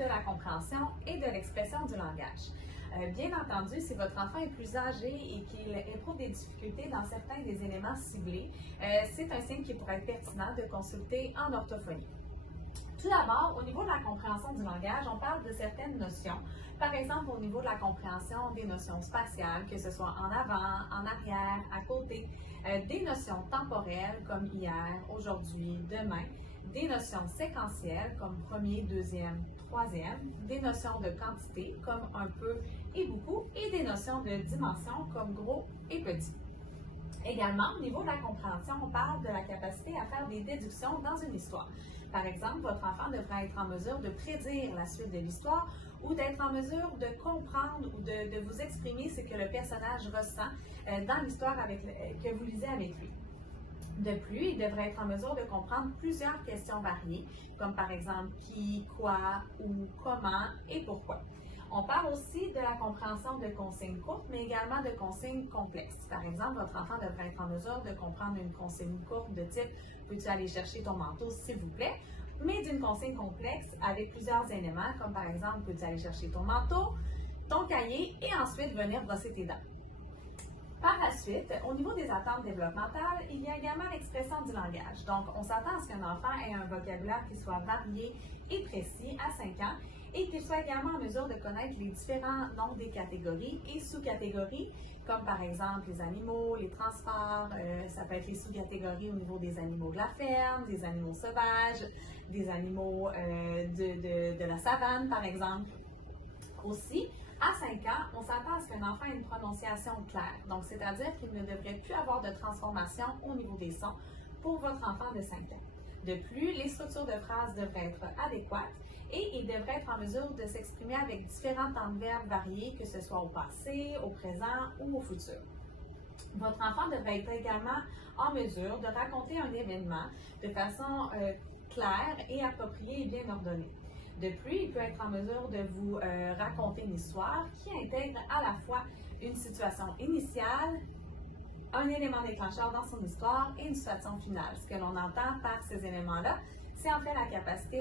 de la compréhension et de l'expression du langage. Bien entendu, si votre enfant est plus âgé et qu'il éprouve des difficultés dans certains des éléments ciblés, c'est un signe qui pourrait être pertinent de consulter en orthophonie. Tout d'abord, au niveau de la compréhension du langage, on parle de certaines notions. Par exemple, au niveau de la compréhension des notions spatiales, que ce soit en avant, en arrière, à côté, des notions temporelles comme hier, aujourd'hui, demain, des notions séquentielles comme premier, deuxième, troisième, des notions de quantité comme un peu et beaucoup, et des notions de dimension comme gros et petit. Également, au niveau de la compréhension, on parle de la capacité à faire des déductions dans une histoire. Par exemple, votre enfant devrait être en mesure de prédire la suite de l'histoire ou d'être en mesure de comprendre ou de vous exprimer ce que le personnage ressent dans l'histoire que vous lisez avec lui. De plus, il devrait être en mesure de comprendre plusieurs questions variées, comme par exemple qui, quoi, où, comment et pourquoi. On parle aussi de la compréhension de consignes courtes, mais également de consignes complexes. Par exemple, votre enfant devrait être en mesure de comprendre une consigne courte de type « Peux-tu aller chercher ton manteau, s'il vous plaît ?» mais d'une consigne complexe avec plusieurs éléments, comme par exemple « Peux-tu aller chercher ton manteau, ton cahier et ensuite venir brosser tes dents ?» Par la suite, au niveau des attentes développementales, il y a également l'expression du langage. Donc, on s'attend à ce qu'un enfant ait un vocabulaire qui soit varié et précis à 5 ans et qu'il soit également en mesure de connaître les différents noms des catégories et sous-catégories, comme par exemple les animaux, les transports, ça peut être les sous-catégories au niveau des animaux de la ferme, des animaux sauvages, des animaux de la savane, par exemple. Aussi, à 5 ans, on s'attend à ce qu'un enfant ait une prononciation claire. Donc, c'est-à-dire qu'il ne devrait plus avoir de transformation au niveau des sons pour votre enfant de 5 ans. De plus, les structures de phrases devraient être adéquates et il devrait être en mesure de s'exprimer avec différents temps de verbe variés, que ce soit au passé, au présent ou au futur. Votre enfant devrait être également en mesure de raconter un événement de façon claire et appropriée et bien ordonnée. De plus, il peut être en mesure de vous raconter une histoire qui intègre à la fois une situation initiale, un élément déclencheur dans son histoire et une situation finale. Ce que l'on entend par ces éléments-là, c'est en fait la capacité